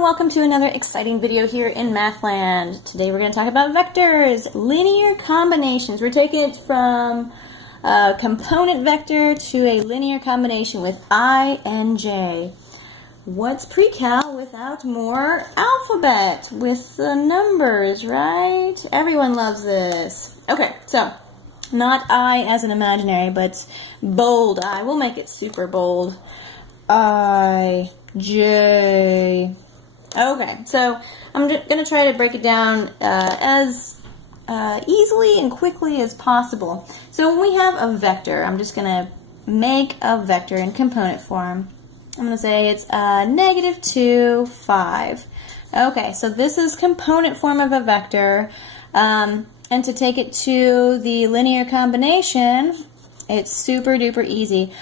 and welcome to another exciting video here in Mathland. Today we're going to talk about vectors, linear combinations. We're taking it from a component vector to a linear combination with I and j. What's pre-cal without more alphabet with the numbers, right? Everyone loves this. Okay, so not I as an imaginary, but bold I. We'll make it super bold. I, J. Okay, so I'm going to try to break it down as easily and quickly as possible. So when we have a vector, I'm just going to make a vector in component form. I'm going to say it's -2, 5. Okay, so this is component form of a vector. And to take it to the linear combination, it's super duper easy.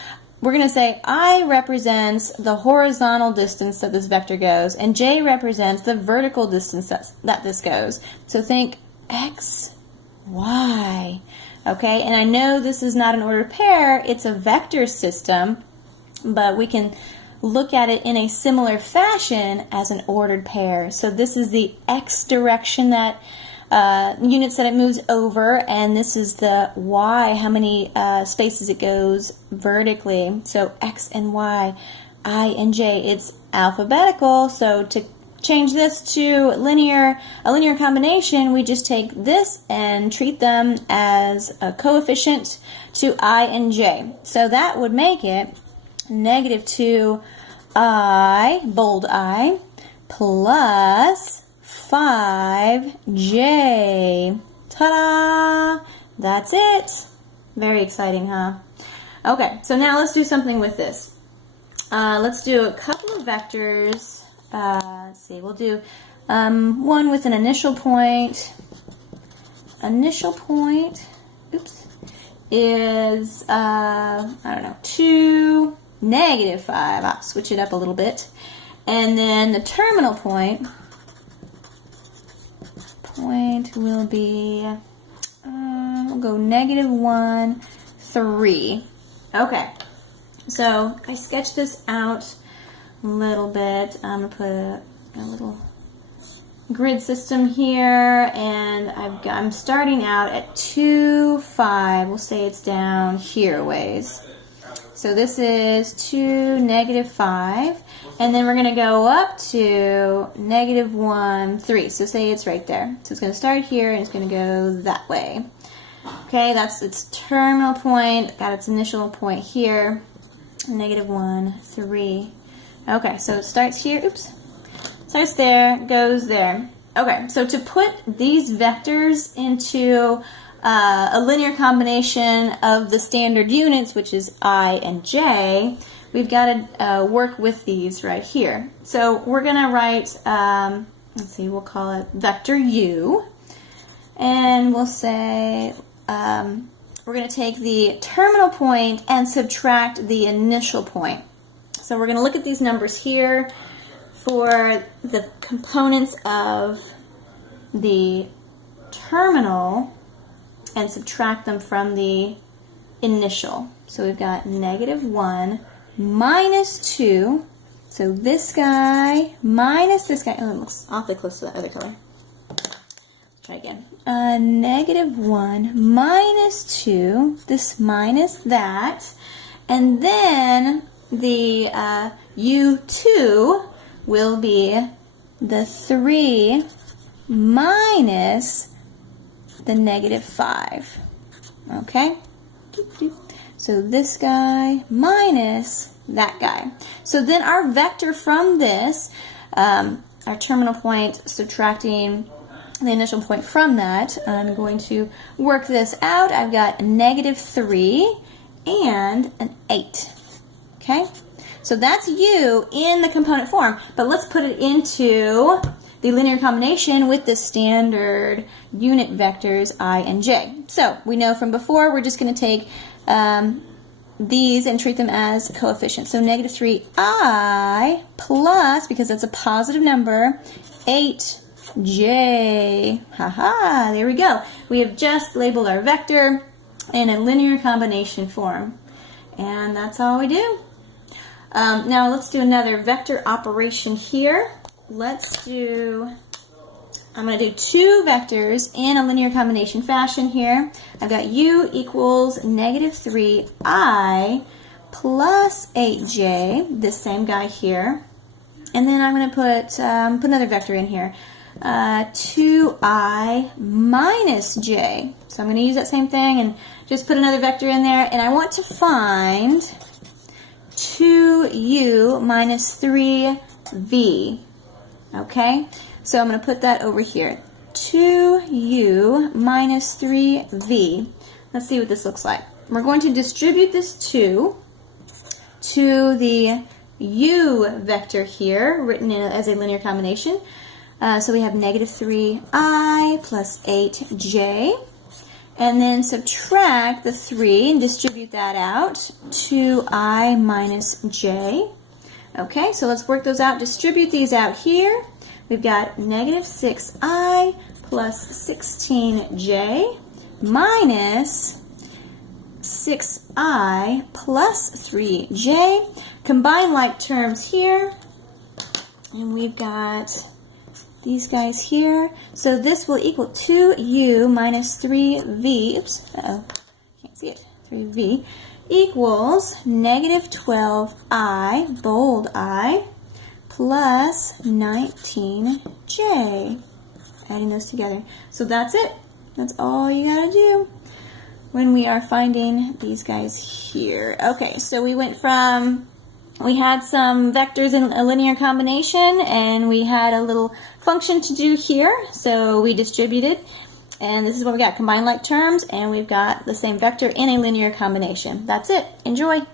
We're going to say I represents the horizontal distance that this vector goes, and j represents the vertical distance that this goes. So think x, y. Okay, and I know this is not an ordered pair, it's a vector system, but we can look at it in a similar fashion as an ordered pair. So this is the x direction that units that it moves over, and this is the y, how many spaces it goes vertically. So x and y, I and j, it's alphabetical. So to change this to a linear combination, we just take this and treat them as a coefficient to I and j. So that would make it -2i, bold I, plus 5j. Ta-da! That's it. Very exciting, huh? Okay, so now let's do something with this. Let's do a couple of vectors. Let's see, we'll do one with an initial point. Initial point, oops, is, I don't know, 2, -5. I'll switch it up a little bit. And then the terminal point will be, we'll go -1, 3. Okay, so I sketched this out a little bit. I'm going to put a little grid system here, and I'm starting out at 2, 5. We'll say it's down here a ways. So this is 2, -5. And then we're going to go up to -1, 3. So say it's right there. So it's going to start here and it's going to go that way. Okay, that's its terminal point. Got its initial point here. -1, 3. Okay, so it starts here. Oops. Starts there, goes there. Okay, so to put these vectors into a linear combination of the standard units, which is I and j, we've got to work with these right here. So we're going to write, let's see, we'll call it vector u, and we'll say we're going to take the terminal point and subtract the initial point. So we're going to look at these numbers here for the components of the terminal and subtract them from the initial. So we've got -1 -2, so this guy minus this guy. Oh, it looks awfully close to that other color. Let's try again. -1 -2, this minus that, and then the u2 will be the 3 minus the -5. Okay? So this guy minus that guy. So then our vector from this, our terminal point subtracting the initial point from that, I'm going to work this out. I've got -3 and an 8. Okay? So that's u in the component form, but let's put it into the linear combination with the standard unit vectors I and j. So we know from before we're just going to take these and treat them as coefficients. So -3i plus, because that's a positive number, 8j. Haha, there we go. We have just labeled our vector in a linear combination form. And that's all we do. Now let's do another vector operation here. let's do, I'm going to do two vectors in a linear combination fashion here. I've got u equals negative 3i plus 8j, this same guy here. And then I'm going to put another vector in here, 2i minus j. So I'm going to use that same thing and just put another vector in there. And I want to find 2u minus 3v. Okay? So I'm going to put that over here. 2u minus 3v. Let's see what this looks like. We're going to distribute this 2 to the u vector here, written in as a linear combination. So we have negative 3i plus 8j. And then subtract the 3 and distribute that out. 2i minus j. Okay, so let's work those out. Distribute these out here. We've got negative 6i plus 16j minus 6i plus 3j. Combine like terms here. And we've got these guys here. So this will equal 2u minus 3v. Oops, uh-oh, can't see it. 3v equals negative 12i, bold I, plus 19j. Adding those together. So that's it. That's all you gotta do when we are finding these guys here. Okay, so we went from, we had some vectors in a linear combination and we had a little function to do here. So we distributed, and this is what we got, combined like terms, and we've got the same vector in a linear combination. That's it. Enjoy.